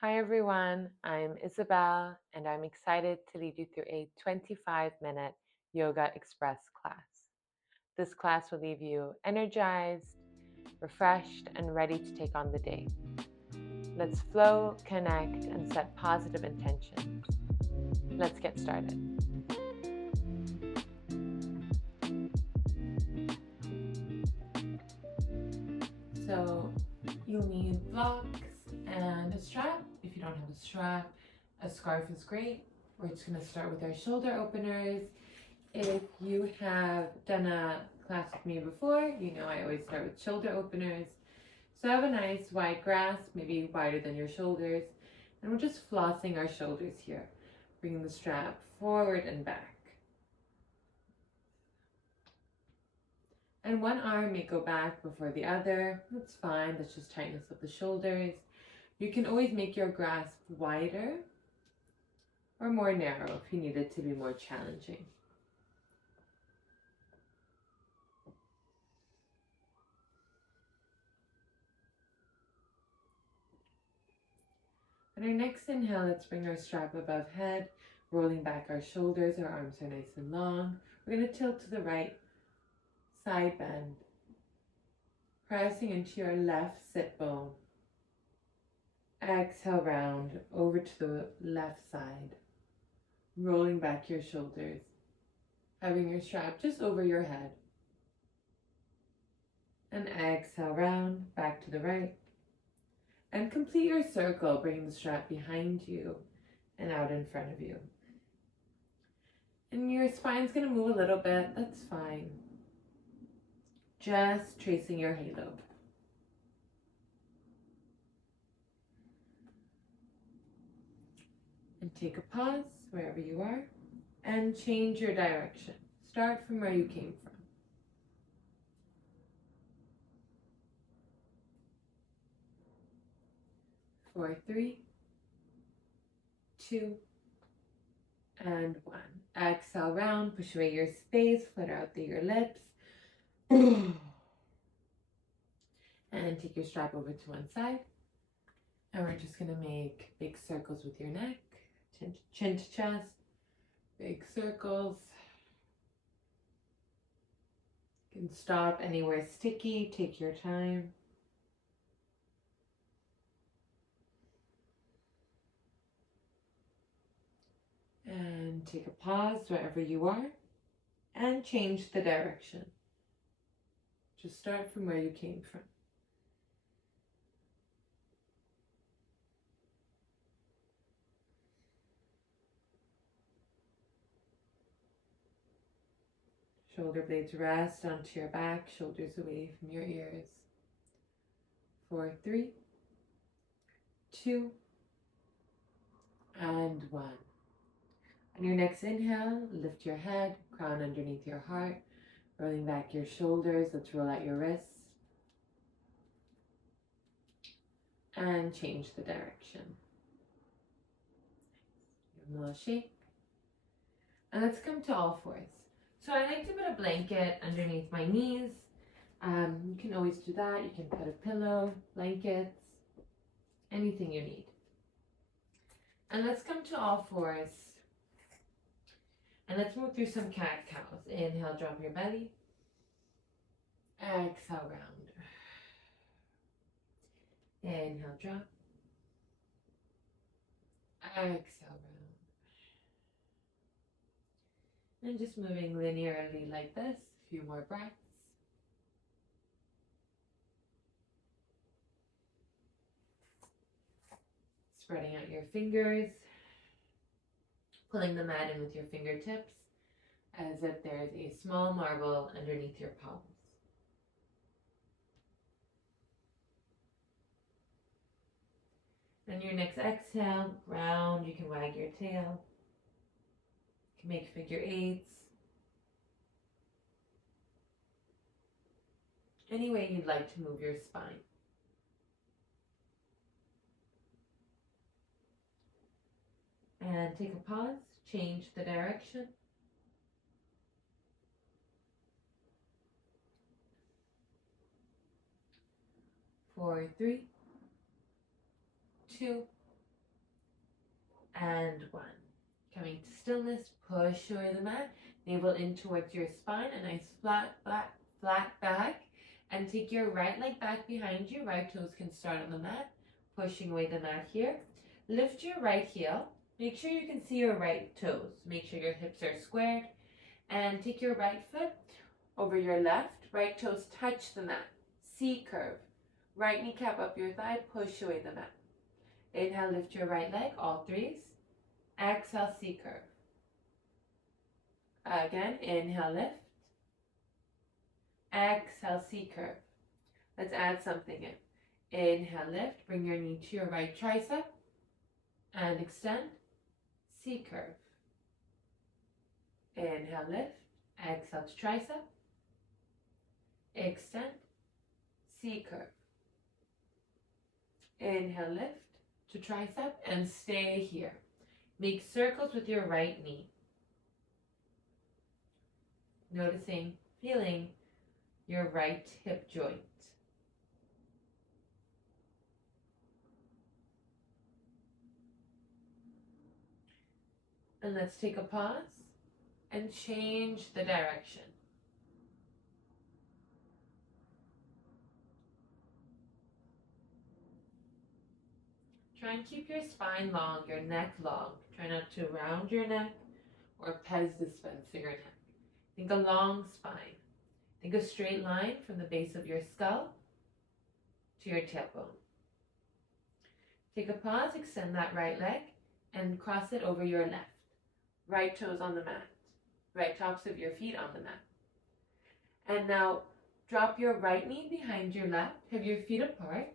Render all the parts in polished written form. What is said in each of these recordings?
Hi everyone, I'm Isabel and I'm excited to lead you through a 25-minute Yoga Express class. This class will leave you energized, refreshed, and ready to take on the day. Let's flow, connect, and set positive intentions. Let's get started. So you'll need blocks and a strap. If you don't have a strap, a scarf is great. We're just going to start with our shoulder openers. If you have done a class with me before, you know I always start with shoulder openers. So have a nice wide grasp, maybe wider than your shoulders. And we're just flossing our shoulders here, bringing the strap forward and back. And one arm may go back before the other. That's fine, that's just tightness of the shoulders. You can always make your grasp wider or more narrow if you need it to be more challenging. On our next inhale, let's bring our strap above head, rolling back our shoulders. Our arms are nice and long. We're going to tilt to the right, side bend, pressing into your left sit bone. Exhale, round over to the left side, rolling back your shoulders, having your strap just over your head. And exhale, round, back to the right. And complete your circle, bringing the strap behind you and out in front of you. And your spine's going to move a little bit, that's fine. Just tracing your halo. And take a pause wherever you are and change your direction. Start from where you came from. 4, 3, 2, and 1. Exhale, round, push away your space, flutter out through your lips. And take your strap over to one side. And we're just going to make big circles with your neck, chin to chest, big circles. You can stop anywhere sticky, take your time. And take a pause wherever you are and change the direction. Just start from where you came from. Shoulder blades rest onto your back, shoulders away from your ears. 4, 3, 2, and 1. On your next inhale, lift your head, crown underneath your heart, rolling back your shoulders. Let's roll out your wrists. And change the direction. Give them a little shake. And let's come to all fours. So I like to put a blanket underneath my knees. You can always do that. You can put a pillow, blankets, anything you need. And let's come to all fours. And let's move through some cat-cows. Inhale, drop your belly. Exhale, round. Inhale, drop. Exhale, round. And just moving linearly like this. A few more breaths. Spreading out your fingers. Pulling the mat in with your fingertips as if there's a small marble underneath your palms. On your next exhale, round, you can wag your tail. You can make figure eights. Any way you'd like to move your spine. And take a pause, change the direction. 4, 3, 2, and 1. Coming to stillness, push away the mat, navel in towards your spine, a nice flat back, and take your right leg back behind you. Right toes can start on the mat, pushing away the mat here. Lift your right heel. Make sure you can see your right toes. Make sure your hips are squared, and take your right foot over your left. Right toes touch the mat. C curve. Right kneecap up your thigh, push away the mat. Inhale, lift your right leg, all threes. Exhale, C curve. Again, inhale, lift. Exhale, C curve. Let's add something in. Inhale, lift. Bring your knee to your right tricep and extend. C curve. Inhale, lift. Exhale to tricep. Extend. C curve. Inhale, lift to tricep and stay here. Make circles with your right knee. Noticing, feeling your right hip joint. And let's take a pause and change the direction. Try and keep your spine long, your neck long. Try not to round your neck or pez dispenser your neck. Think a long spine. Think a straight line from the base of your skull to your tailbone. Take a pause, extend that right leg and cross it over your left. Right toes on the mat. Right tops of your feet on the mat. And now drop your right knee behind your left. Have your feet apart.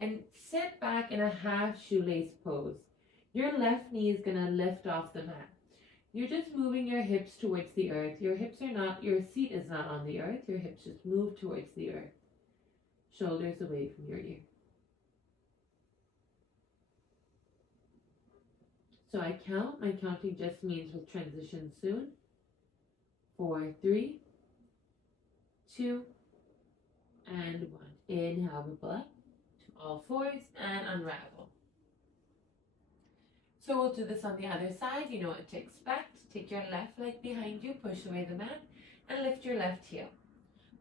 And sit back in a half shoelace pose. Your left knee is going to lift off the mat. You're just moving your hips towards the earth. Your seat is not on the earth. Your hips just move towards the earth. Shoulders away from your ear. So I count. My counting just means we'll transition soon. 4, 3, 2, and 1. Inhale, ripple up to all fours and unravel. So we'll do this on the other side. You know what to expect. Take your left leg behind you, push away the mat, and lift your left heel.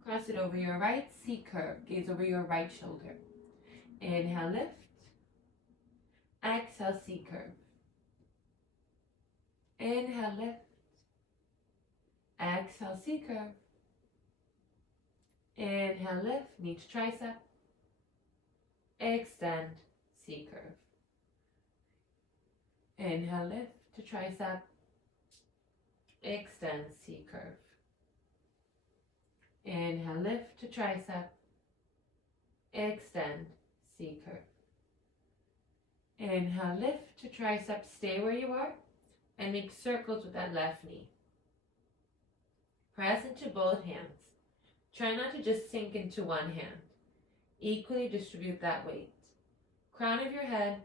Cross it over your right, C curve. Gaze over your right shoulder. Inhale, lift. Exhale, C curve. Inhale, lift. Exhale, C curve. Inhale, lift. Knee to tricep. Extend, C curve. Inhale, lift to tricep. Extend, C curve. Inhale, lift to tricep. Extend, C curve. Inhale, lift to tricep. Stay where you are and make circles with that left knee. Press into both hands. Try not to just sink into one hand. Equally distribute that weight. Crown of your head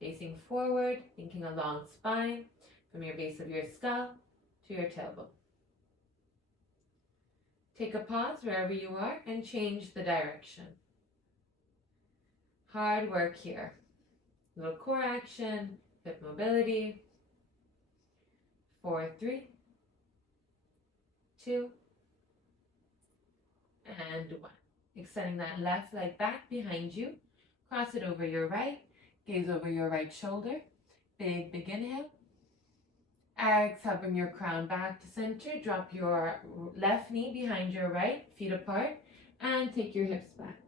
facing forward, thinking a long spine from your base of your skull to your tailbone. Take a pause wherever you are and change the direction. Hard work here. Little core action, hip mobility. 4, 3, 2, and 1. Extending that left leg back behind you. Cross it over your right. Gaze over your right shoulder. Big inhale. Exhale, bring your crown back to center. Drop your left knee behind your right, feet apart, and take your hips back.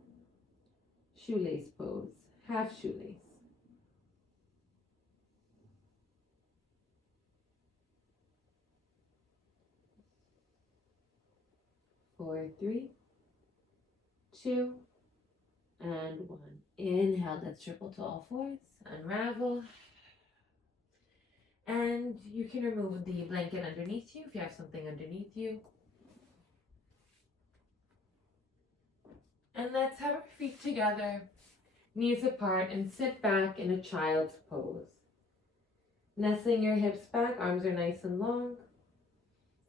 Shoelace pose, half shoelace. 4, 3, 2, and 1. Inhale, let's triple to all fours, unravel. And you can remove the blanket underneath you if you have something underneath you. And let's have our feet together, knees apart, and sit back in a child's pose. Nestling your hips back, arms are nice and long.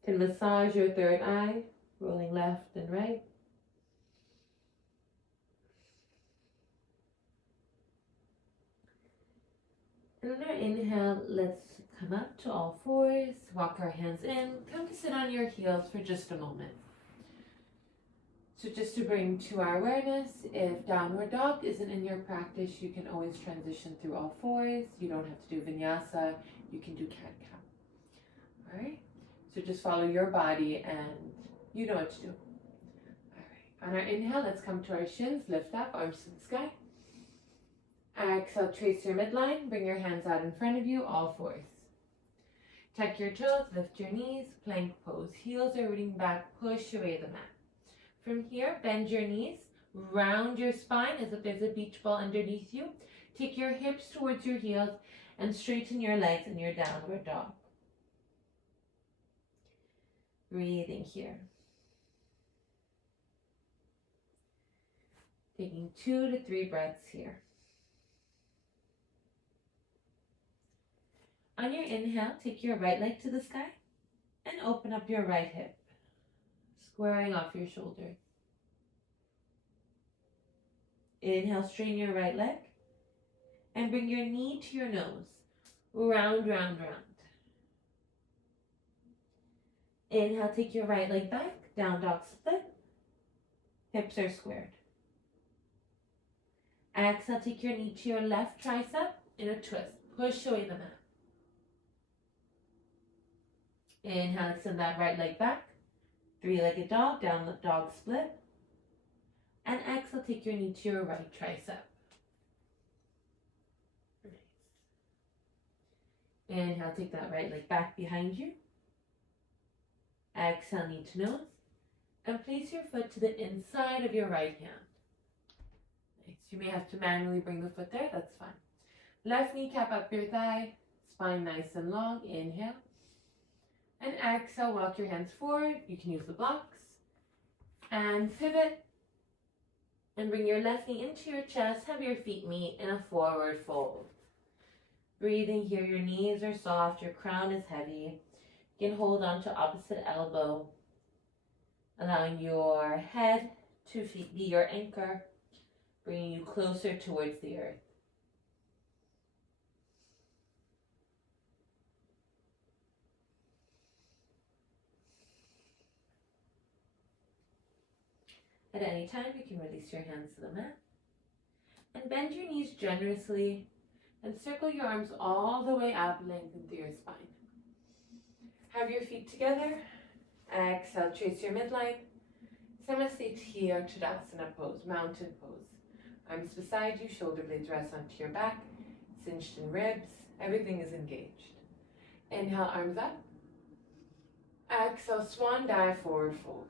Can massage your third eye, rolling left and right. And on our inhale, let's come up to all fours, walk our hands in, come to sit on your heels for just a moment. So just to bring to our awareness, if downward dog isn't in your practice, you can always transition through all fours. You don't have to do vinyasa, you can do cat-cow. All right, so just follow your body and you know what to do. All right, on our inhale, let's come to our shins, lift up, arms to the sky. Exhale, trace your midline, bring your hands out in front of you, all fours. Tuck your toes, lift your knees, plank pose. Heels are rooting back, push away the mat. From here, bend your knees, round your spine as if there's a beach ball underneath you. Take your hips towards your heels and straighten your legs in your downward dog. Breathing here. Taking 2 to 3 breaths here. On your inhale, take your right leg to the sky and open up your right hip, squaring off your shoulders. Inhale, straighten your right leg and bring your knee to your nose. Round, round, round. Inhale, take your right leg back, down dog split. Hips are squared. Exhale, take your knee to your left tricep in a twist. Push away the mat. Inhale, extend that right leg back. 3-legged dog, down the dog split. And exhale, take your knee to your right tricep. Nice. Inhale, take that right leg back behind you. Exhale, knee to nose. And place your foot to the inside of your right hand. Nice. You may have to manually bring the foot there, that's fine. Left kneecap up your thigh, spine nice and long. Inhale. And exhale, walk your hands forward. You can use the blocks. And pivot. And bring your left knee into your chest. Have your feet meet in a forward fold. Breathing here, your knees are soft. Your crown is heavy. You can hold on to opposite elbow. Allowing your head to be your anchor. Bringing you closer towards the earth. At any time, you can release your hands to the mat. And bend your knees generously and circle your arms all the way up, lengthen through your spine. Have your feet together. Exhale, trace your midline. Samasthiti or Tadasana pose, mountain pose. Arms beside you, shoulder blades rest onto your back, cinched in ribs. Everything is engaged. Inhale, arms up. Exhale, swan dive, forward fold.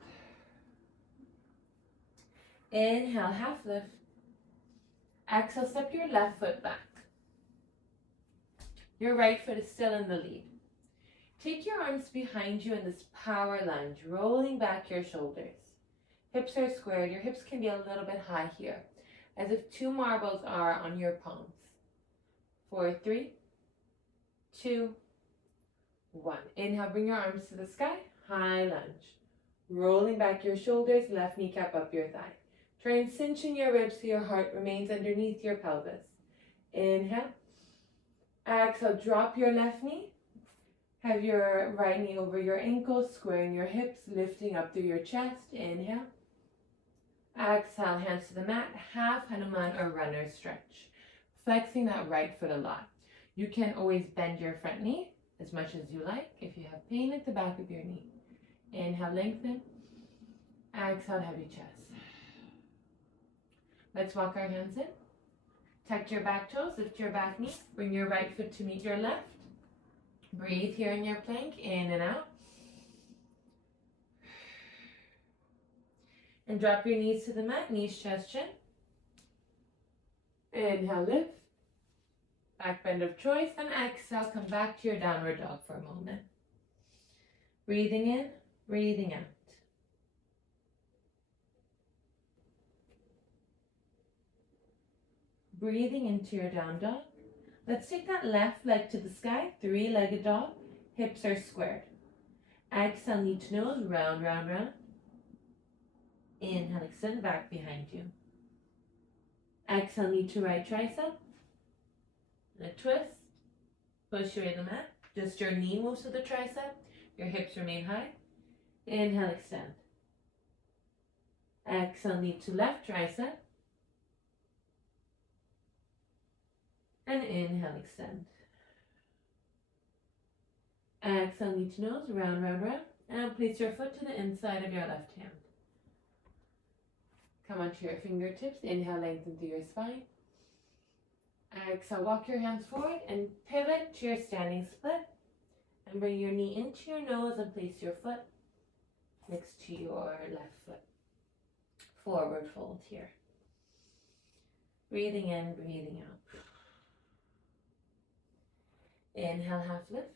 Inhale, half lift. Exhale, step your left foot back. Your right foot is still in the lead. Take your arms behind you in this power lunge, rolling back your shoulders. Hips are squared. Your hips can be a little bit high here, as if 2 marbles are on your palms. 4, 3, 2, 1. Inhale, bring your arms to the sky, high lunge. Rolling back your shoulders, left kneecap up your thigh. Try and cinch in your ribs so your heart remains underneath your pelvis. Inhale. Exhale, drop your left knee. Have your right knee over your ankles, squaring your hips, lifting up through your chest. Inhale. Exhale, hands to the mat, half Hanuman or runner stretch. Flexing that right foot a lot. You can always bend your front knee as much as you like if you have pain at the back of your knee. Inhale, lengthen. Exhale, heavy chest. Let's walk our hands in. Tuck your back toes, lift your back knee. Bring your right foot to meet your left. Breathe here in your plank, in and out. And drop your knees to the mat, knees, chest, chin. Inhale, lift. Back bend of choice. And exhale, come back to your downward dog for a moment. Breathing in, breathing out. Breathing into your down dog. Let's take that left leg to the sky, 3-legged dog. Hips are squared. Exhale, knee to nose, round, round, round. Inhale, extend back behind you. Exhale, knee to right tricep. And a twist. Push away the mat. Just your knee moves to the tricep. Your hips remain high. Inhale, extend. Exhale, knee to left tricep. And inhale, extend. Exhale, knee to nose, round, round, round. And place your foot to the inside of your left hand. Come onto your fingertips. Inhale, lengthen through your spine. Exhale, walk your hands forward and pivot to your standing split. And bring your knee into your nose and place your foot next to your left foot. Forward fold here. Breathing in, breathing out. Inhale, half lift.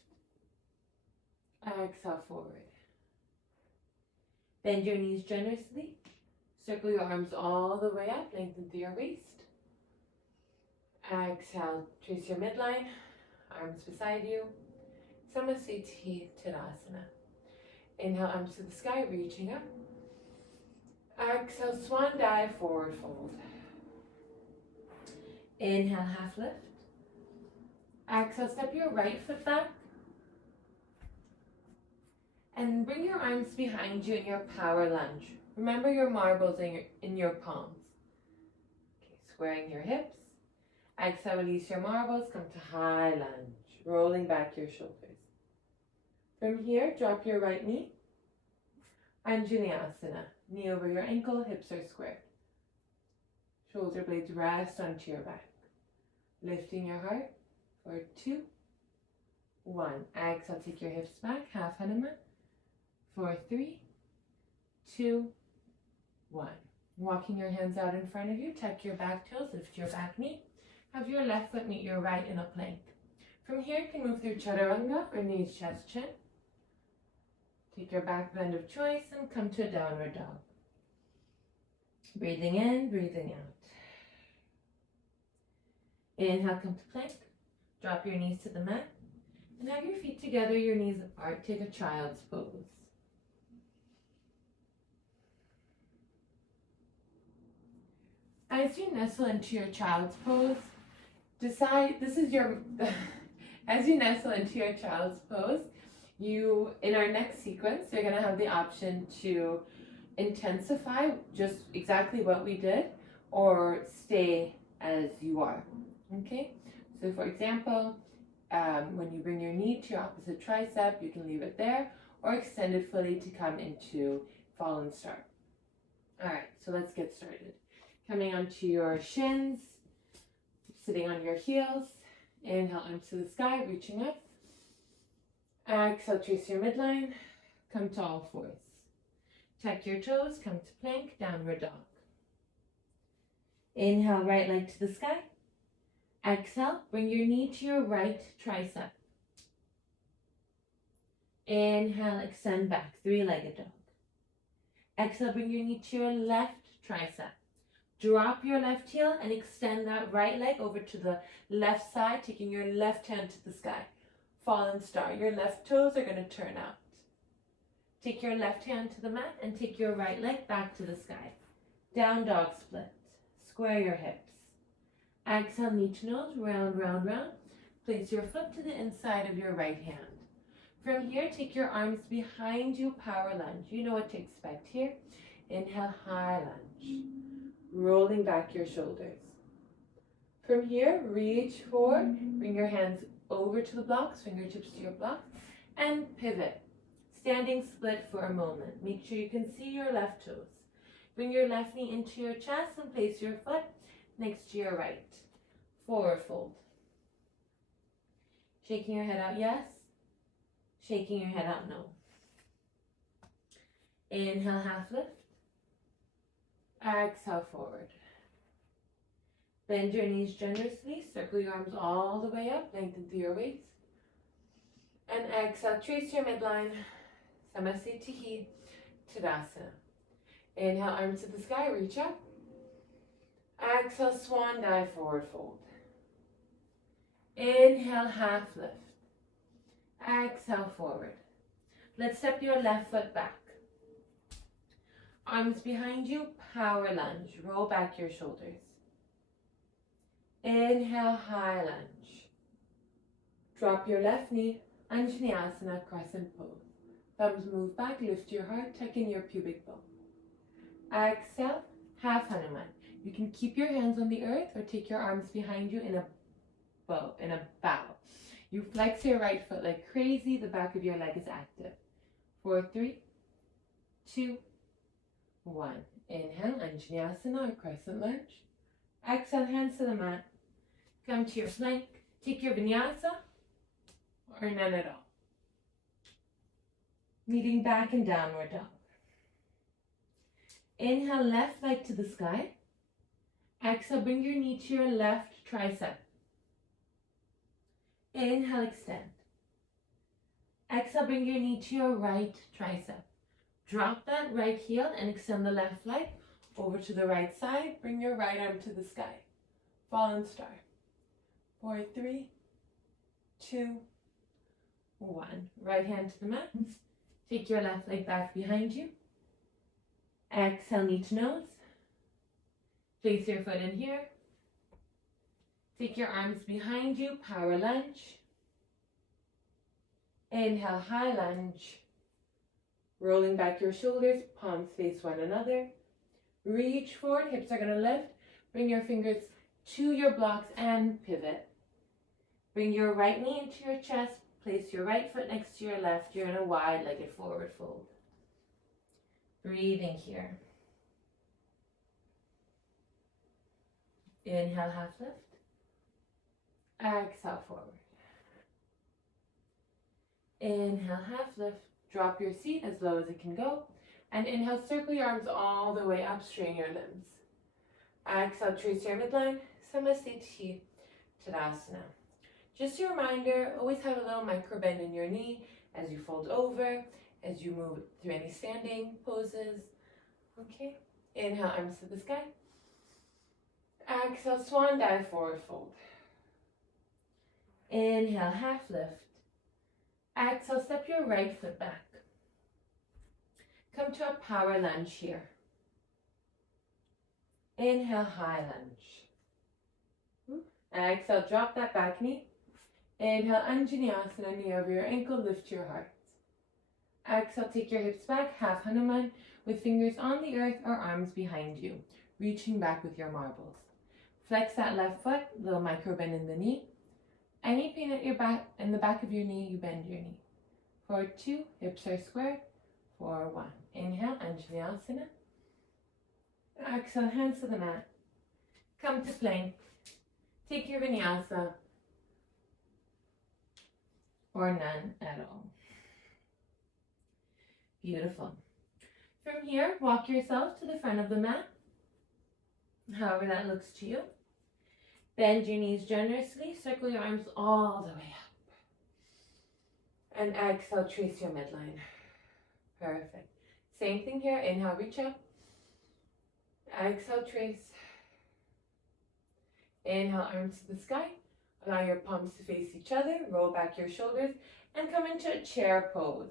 Exhale, forward. Bend your knees generously. Circle your arms all the way up, lengthen through your waist. Exhale, trace your midline, arms beside you. Samasthiti Tadasana. Inhale, arms to the sky, reaching up. Exhale, swan dive, forward fold. Inhale, half lift. Exhale, step your right foot back. And bring your arms behind you in your power lunge. Remember your marbles in your palms. Okay, squaring your hips. Exhale, release your marbles, come to high lunge, rolling back your shoulders. From here, drop your right knee. Anjaneyasana, knee over your ankle, hips are squared. Shoulder blades rest onto your back. Lifting your heart for 2, 1. Exhale, take your hips back, half Hanuman. For 3, 2, 1. Walking your hands out in front of you, tuck your back toes, lift your back knee. Have your left foot meet your right in a plank. From here, you can move through chaturanga or knees, chest, chin. Take your back bend of choice and come to a downward dog. Breathing in, breathing out. Inhale, come to plank. Drop your knees to the mat. And have your feet together, your knees apart. Take a child's pose. As you nestle into your child's pose, as you nestle into your child's pose, in our next sequence, you're going to have the option to intensify just exactly what we did or stay as you are. Okay? So for example, when you bring your knee to your opposite tricep, you can leave it there or extend it fully to come into fallen star. All right, so let's get started. Coming onto your shins, sitting on your heels. Inhale, arms to the sky, reaching up. Exhale, trace your midline. Come to all fours. Tuck your toes, come to plank, downward dog. Inhale, right leg to the sky. Exhale, bring your knee to your right tricep. Inhale, extend back, three-legged dog. Exhale, bring your knee to your left tricep. Drop your left heel and extend that right leg over to the left side, taking your left hand to the sky. Fallen star. Your left toes are going to turn out. Take your left hand to the mat and take your right leg back to the sky. Down dog split. Square your hips. Exhale, knee to nose, round, round, round. Place your foot to the inside of your right hand. From here, take your arms behind you, power lunge. You know what to expect here. Inhale, high lunge. Rolling back your shoulders. From here, reach forward, bring your hands over to the blocks, fingertips to your blocks, and pivot. Standing split for a moment. Make sure you can see your left toes. Bring your left knee into your chest and place your foot next to your right. Forward fold. Shaking your head out, yes. Shaking your head out, no. Inhale, half lift. Exhale, forward. Bend your knees generously. Circle your arms all the way up. Lengthen through your waist. And exhale, trace your midline. Samasthiti Tadasana. Inhale, arms to the sky. Reach up. Exhale, swan dive, forward fold. Inhale, half lift. Exhale, forward. Let's step your left foot back. Arms behind you, power lunge. Roll back your shoulders. Inhale, high lunge. Drop your left knee, Anjaneyasana, crescent pose. Thumbs move back, lift your heart, tuck in your pubic bone. Exhale, half Hanuman. You can keep your hands on the earth or take your arms behind you in a bow. You flex your right foot like crazy, the back of your leg is active. 4, 3, 2, 1. Inhale, Anjaneyasana or crescent lunge. Exhale, hands to the mat. Come to your plank. Take your vinyasa or none at all. Meeting back in downward dog. Inhale, left leg to the sky. Exhale, bring your knee to your left tricep. Inhale, extend. Exhale, bring your knee to your right tricep. Drop that right heel and extend the left leg over to the right side. Bring your right arm to the sky. Fallen star. 4, 3, 2, 1. Right hand to the mat. Take your left leg back behind you. Exhale, knee to nose. Place your foot in here. Take your arms behind you, power lunge. Inhale, high lunge. Rolling back your shoulders, palms face one another. Reach forward, hips are going to lift. Bring your fingers to your blocks and pivot. Bring your right knee into your chest. Place your right foot next to your left. You're in a wide-legged forward fold. Breathing here. Inhale, half lift. Exhale, forward. Inhale, half lift. Drop your seat as low as it can go. And inhale, circle your arms all the way up, strain your limbs. Exhale, trace your midline. Samasthiti Tadasana. Just a reminder, always have a little micro bend in your knee as you fold over, as you move through any standing poses. Okay. Inhale, arms to the sky. Exhale, swan dive, forward fold. Inhale, half lift. Exhale, step your right foot back. Come to a power lunge here. Inhale, high lunge. Exhale, drop that back knee. Inhale, Anjaneyasana, knee over your ankle, lift your heart. Exhale, take your hips back, half Hanuman, with fingers on the earth or arms behind you, reaching back with your marbles. Flex that left foot, little micro bend in the knee. Any pain at your back, in the back of your knee, you bend your knee. 4, 2, hips are squared. 4, 1. Inhale, Anjaneyasana. Exhale, hands to the mat. Come to plank. Take your vinyasa or none at all. Beautiful. From here, walk yourself to the front of the mat, however that looks to you. Bend your knees generously, circle your arms all the way up. And exhale, trace your midline. Perfect. Same thing here, inhale, reach up. Exhale, trace. Inhale, arms to the sky. Allow your palms to face each other, roll back your shoulders, and come into a chair pose.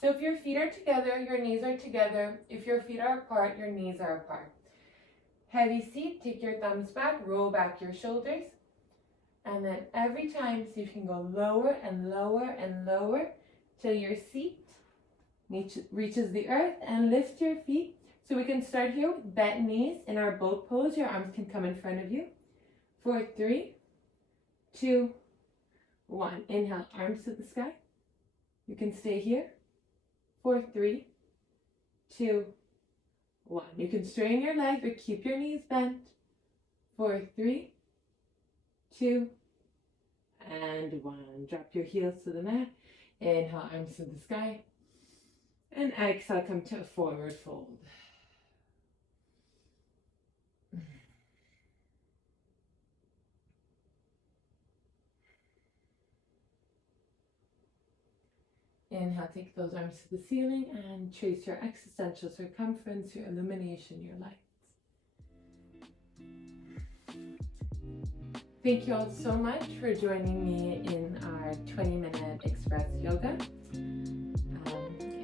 So if your feet are together, your knees are together. If your feet are apart, your knees are apart. Heavy seat, take your thumbs back, roll back your shoulders. And then every time, see if you can go lower and lower and lower till your seat reaches the earth, and lift your feet. So we can start here with bent knees in our boat pose. Your arms can come in front of you. 4, 3, 2, 1. Inhale, arms to the sky. You can stay here. 4, 3, 2, 1. You can straighten your legs or keep your knees bent. 4, 3, 2, and 1. Drop your heels to the mat. Inhale, arms to the sky. And exhale, come to a forward fold. Inhale, take those arms to the ceiling and trace your existential circumference, your illumination, your light. Thank you all so much for joining me in our 20-minute express yoga.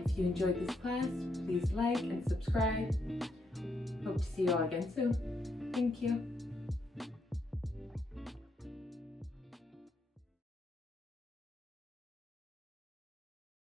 If you enjoyed this class, please like and subscribe. Hope to see you all again soon. Thank you.